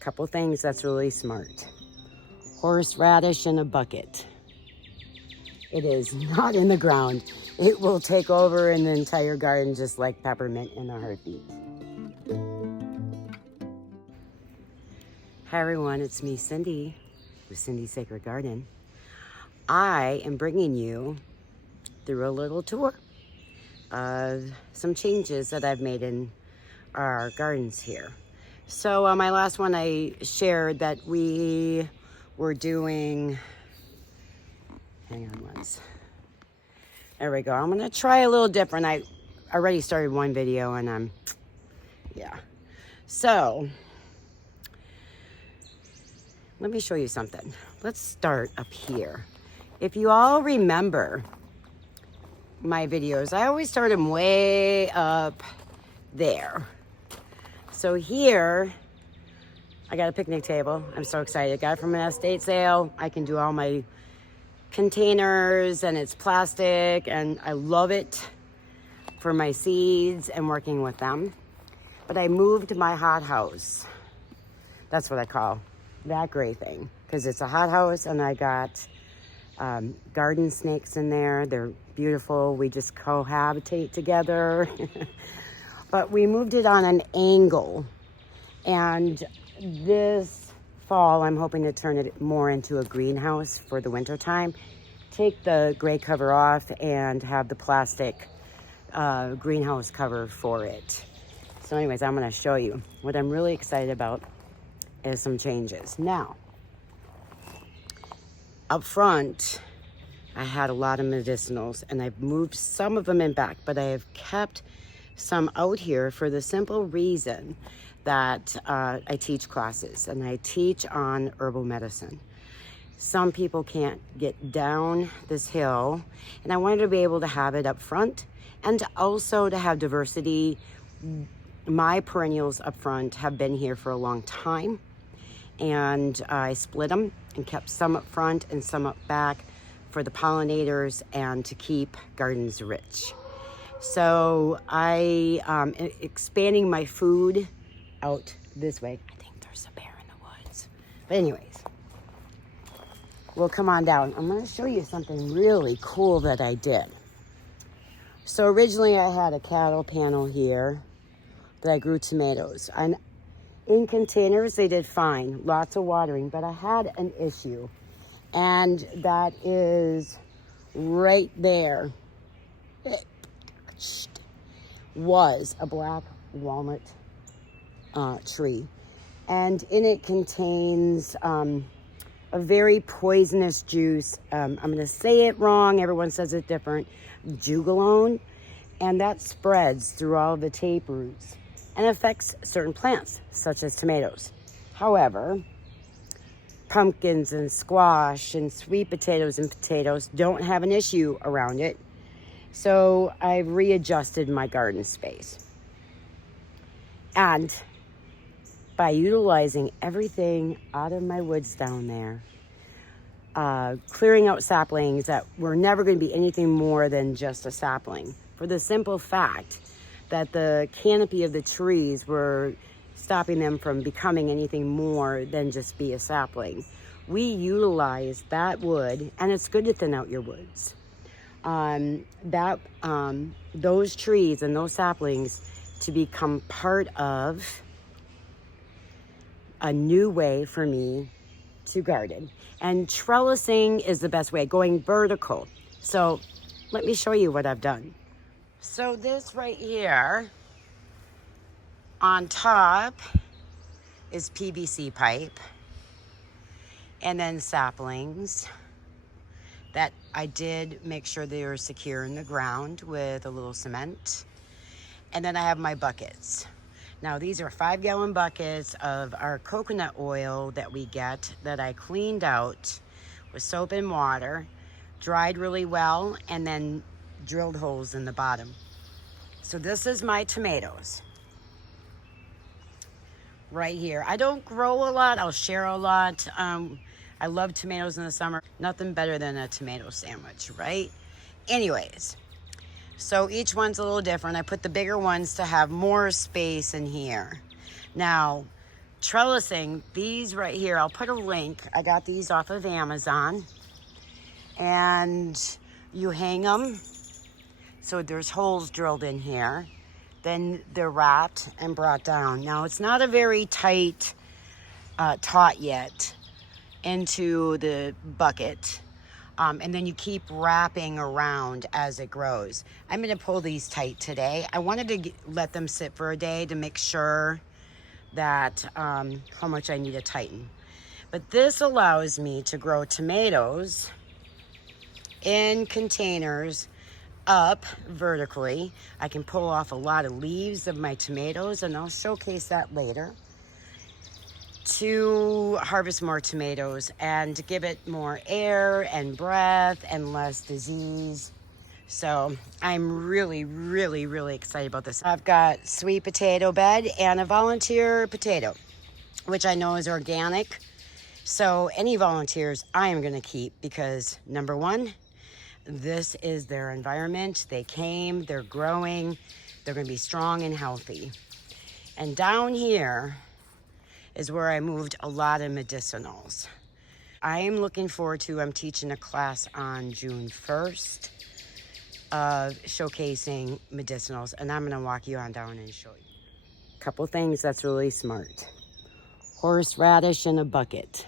Couple things that's really smart. Horseradish in a bucket. It is not in the ground. It will take over in the entire garden just like peppermint in a heartbeat. Hi everyone, it's me, Cindy, with Cindy's Sacred Garden. I am bringing you through a little tour of some changes that I've made in our gardens here. So my last one I shared that we were doing, hang on once. There we go. I'm gonna try a little different. I already started one video and yeah. So, let me show you something. Let's start up here. If you all remember my videos, I always start them way up there. So here, I got a picnic table. I'm so excited. Got it from an estate sale. I can do all my containers and it's plastic and I love it for my seeds and working with them. But I moved my hothouse. That's what I call that gray thing, because it's a hothouse and I got garden snakes in there. They're beautiful. We just cohabitate together. But we moved it on an angle, and this fall I'm hoping to turn it more into a greenhouse for the winter time. Take the gray cover off and have the plastic greenhouse cover for it. So anyways, I'm going to show you what I'm really excited about is some changes. Now, up front, I had a lot of medicinals and I've moved some of them in back, but I have kept some out here for the simple reason that I teach classes and I teach on herbal medicine. Some people can't get down this hill, and I wanted to be able to have it up front and also to have diversity. My perennials up front have been here for a long time, and I split them and kept some up front and some up back for the pollinators and to keep gardens rich. So I am expanding my food out this way. I think there's a bear in the woods. But anyways, we'll come on down. I'm going to show you something really cool that I did. So originally I had a cattle panel here that I grew tomatoes. And in containers, they did fine. Lots of watering. But I had an issue. And that is right there. It was a black walnut tree. And in it contains a very poisonous juice. I'm going to say it wrong. Everyone says it different. Jugalone. And that spreads through all the tape roots and affects certain plants, such as tomatoes. However, pumpkins and squash and sweet potatoes and potatoes don't have an issue around it. So I've readjusted my garden space. And by utilizing everything out of my woods down there, clearing out saplings that were never going to be anything more than just a sapling, for the simple fact that the canopy of the trees were stopping them from becoming anything more than just be a sapling. We utilize that wood, and it's good to thin out your woods. Those trees and those saplings to become part of a new way for me to garden. And trellising is the best way, going vertical. So let me show you what I've done. So this right here on top is PVC pipe, and then saplings that I did make sure they were secure in the ground with a little cement. And then I have my buckets. Now these are 5-gallon buckets of our coconut oil that we get, that I cleaned out with soap and water, dried really well, and then drilled holes in the bottom. So this is my tomatoes right here. I don't grow a lot. I'll share a lot. I love tomatoes in the summer. Nothing better than a tomato sandwich, right? Anyways, so each one's a little different. I put the bigger ones to have more space in here. Now, trellising, these right here, I'll put a link. I got these off of Amazon. And you hang them. So there's holes drilled in here. Then they're wrapped and brought down. Now it's not a very tight taut yet into the bucket. And then you keep wrapping around as it grows. I'm gonna pull these tight today. I wanted to let them sit for a day to make sure that how much I need to tighten. But this allows me to grow tomatoes in containers up vertically. I can pull off a lot of leaves of my tomatoes, and I'll showcase that later, to harvest more tomatoes and to give it more air and breath and less disease. So I'm really, really, really excited about this. I've got sweet potato bed and a volunteer potato, which I know is organic. So any volunteers I am gonna keep because number one, this is their environment. They came, they're growing, they're gonna be strong and healthy. And down here is where I moved a lot of medicinals. I am looking forward to, I'm teaching a class on June 1st of showcasing medicinals, and I'm gonna walk you on down and show you. A couple things that's really smart. Horseradish in a bucket.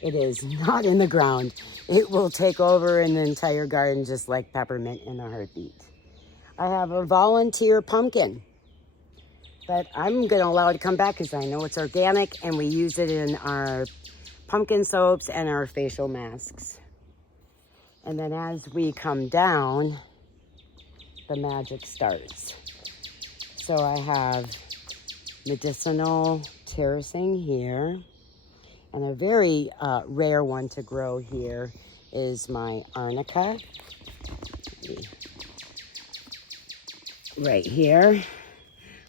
It is not in the ground. It will take over an entire garden just like peppermint in a heartbeat. I have a volunteer pumpkin that I'm going to allow to come back because I know it's organic and we use it in our pumpkin soaps and our facial masks. And then as we come down, the magic starts. So I have medicinal terracing here. And a very rare one to grow here is my arnica. Right here.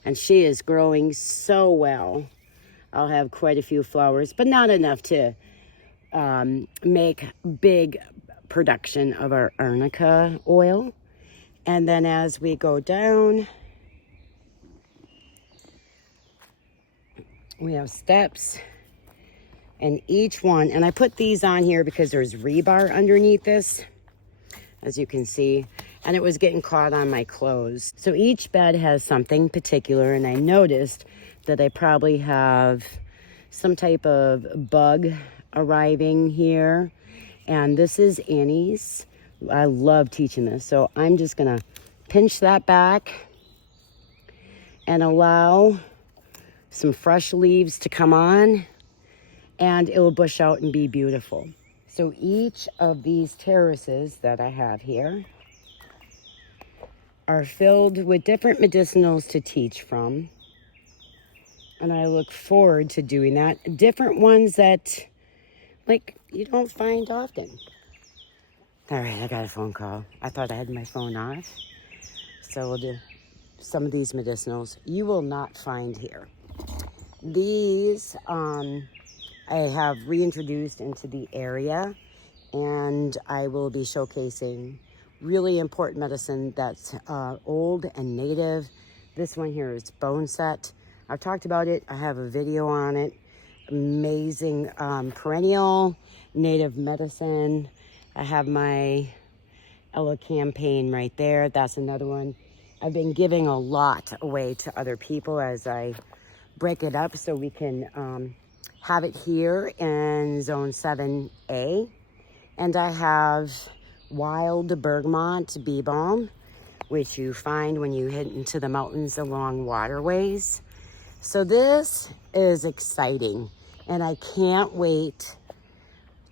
And she is growing so well. I'll have quite a few flowers, but not enough to make big production of our arnica oil. And then as we go down, we have steps. And each one, and I put these on here because there's rebar underneath this, as you can see, and it was getting caught on my clothes. So each bed has something particular, and I noticed that I probably have some type of bug arriving here. And this is Annie's. I love teaching this. So I'm just gonna pinch that back and allow some fresh leaves to come on, and it will bush out and be beautiful. So each of these terraces that I have here are filled with different medicinals to teach from. And I look forward to doing that. Different ones that, like, you don't find often. All right, I got a phone call. I thought I had my phone off. So we'll do some of these medicinals you will not find here. These, I have reintroduced into the area, and I will be showcasing really important medicine that's old and native. This one here is bone set. I've talked about it. I have a video on it. Amazing perennial native medicine. I have my Ella campaign right there. That's another one. I've been giving a lot away to other people as I break it up so we can have it here in Zone 7A. And I have wild bergamot bee balm, which you find when you head into the mountains along waterways. So this is exciting, and I can't wait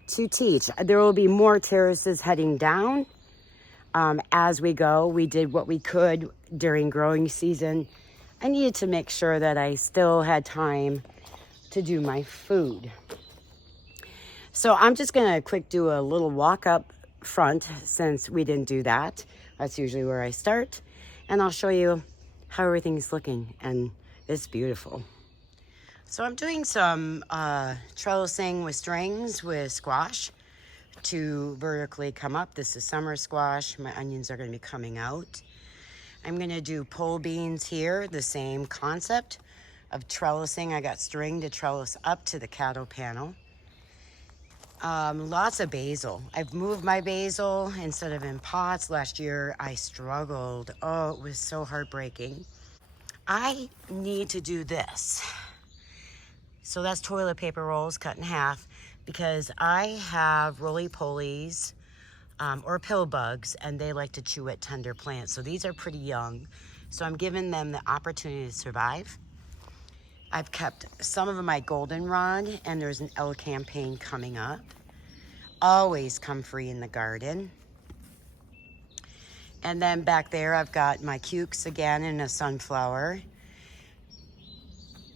to teach. There will be more terraces heading down as we go. We did what we could during growing season. I needed to make sure that I still had time to do my food. So I'm just gonna quick do a little walk up front since we didn't do that. That's usually where I start. And I'll show you how everything's looking, and it's beautiful. So I'm doing some trellising with strings with squash to vertically come up. This is summer squash. My onions are gonna be coming out. I'm gonna do pole beans here, the same concept, of trellising. I got string to trellis up to the cattle panel. Lots of basil. I've moved my basil instead of in pots. Last year I struggled. Oh, it was so heartbreaking. I need to do this. So that's toilet paper rolls cut in half because I have roly-polies or pill bugs, and they like to chew at tender plants. So these are pretty young. So I'm giving them the opportunity to survive. I've kept some of my goldenrod, and there's an L campaign coming up. Always comfrey in the garden. And then back there, I've got my cukes again and a sunflower.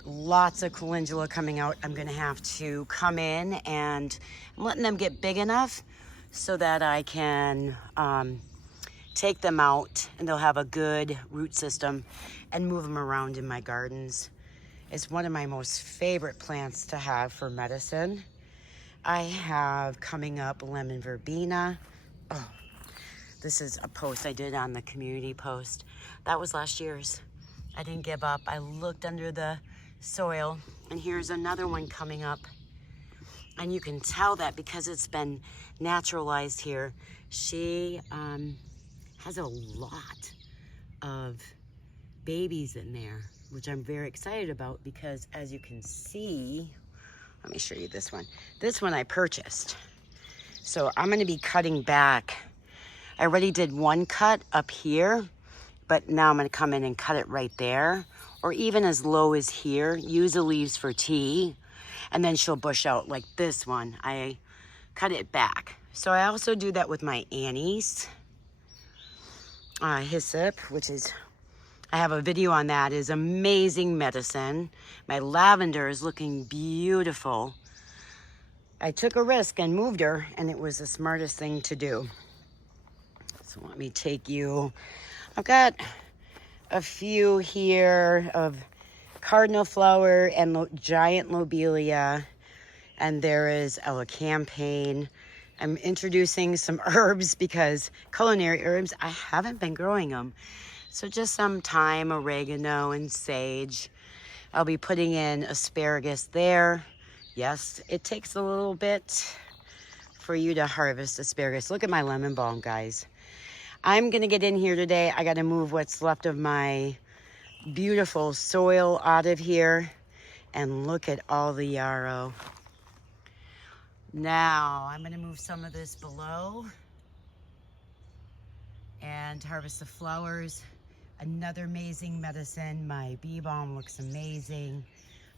Lots of calendula coming out. I'm gonna have to come in, and I'm letting them get big enough so that I can take them out and they'll have a good root system and move them around in my gardens. It's one of my most favorite plants to have for medicine. I have coming up lemon verbena. Oh, this is a post I did on the community post. That was last year's. I didn't give up. I looked under the soil, and here's another one coming up. And you can tell that because it's been naturalized here. She has a lot of babies in there, which I'm very excited about because, as you can see, let me show you this one. This one I purchased. So I'm going to be cutting back. I already did one cut up here, but now I'm going to come in and cut it right there, or even as low as here. Use the leaves for tea, and then she'll bush out like this one. I cut it back. So I also do that with my anise. Hyssop, which is, I have a video on that, is amazing medicine. My lavender is looking beautiful. I took a risk and moved her, and it was the smartest thing to do. So let me take you, I've got a few here of cardinal flower and giant lobelia, and there is elecampane. I'm introducing some herbs because culinary herbs, I haven't been growing them. So just some thyme, oregano, and sage. I'll be putting in asparagus there. Yes, it takes a little bit for you to harvest asparagus. Look at my lemon balm, guys. I'm gonna get in here today. I gotta move what's left of my beautiful soil out of here. And look at all the yarrow. Now, I'm gonna move some of this below and harvest the flowers. Another amazing medicine. My bee balm looks amazing.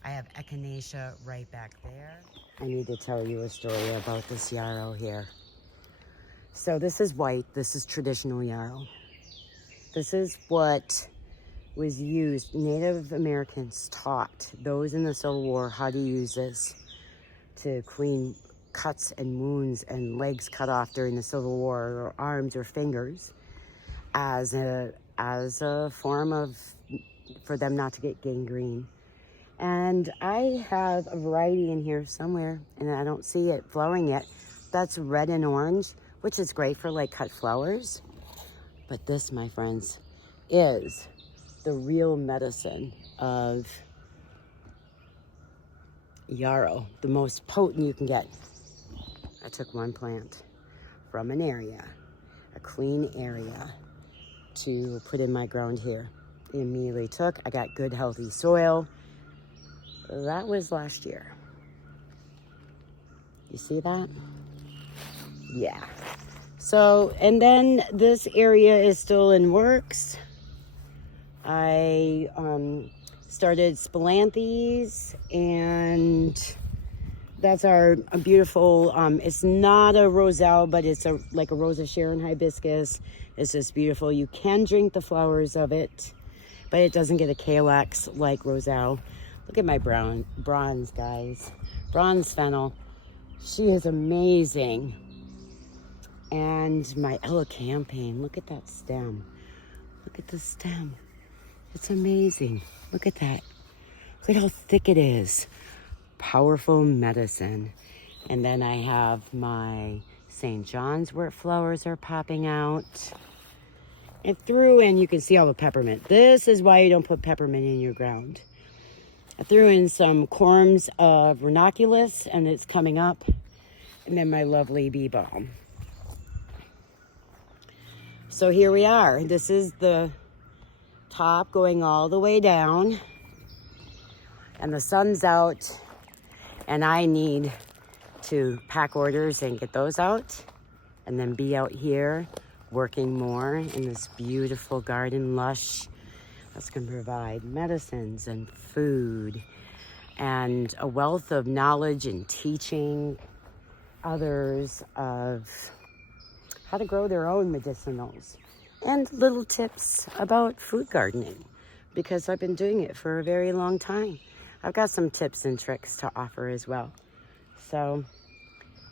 I have echinacea right back there. I need to tell you a story about this yarrow here. So this is white, this is traditional yarrow. This is what was used. Native Americans taught those in the Civil War how to use this to clean cuts and wounds and legs cut off during the Civil War, or arms or fingers, as a form of, for them not to get gangrene. And I have a variety in here somewhere, and I don't see it flowering yet. That's red and orange, which is great for like cut flowers. But this, my friends, is the real medicine of yarrow, the most potent you can get. I took one plant from an area, a clean area, to put in my ground here. It immediately took. I got good, healthy soil. That was last year. You see that? Yeah. So, and then this area is still in works. I started spilanthes, and that's our beautiful, it's not a roselle, but it's like a Rose of Sharon hibiscus. It's just beautiful. You can drink the flowers of it, but it doesn't get a calyx like roselle. Look at my bronze, guys. Bronze fennel. She is amazing. And my elecampane. Look at that stem. Look at the stem. It's amazing. Look at that. Look at how thick it is. Powerful medicine. And then I have my St. John's wort flowers are popping out. And through, and you can see all the peppermint. This is why you don't put peppermint in your ground. I threw in some corms of ranunculus, and it's coming up. And then my lovely bee balm. So here we are. This is the top going all the way down. And the sun's out. And I need to pack orders and get those out. And then be out here working more in this beautiful garden lush that's going to provide medicines and food and a wealth of knowledge and teaching others of how to grow their own medicinals and little tips about food gardening, because I've been doing it for a very long time. I've got some tips and tricks to offer as well. So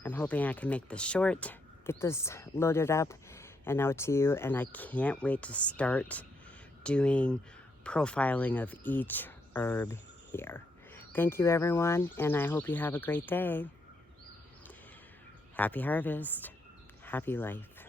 I'm hoping I can make this short, get this loaded up and out to you, and I can't wait to start doing profiling of each herb here. Thank you, everyone, and I hope you have a great day. Happy harvest. Happy life.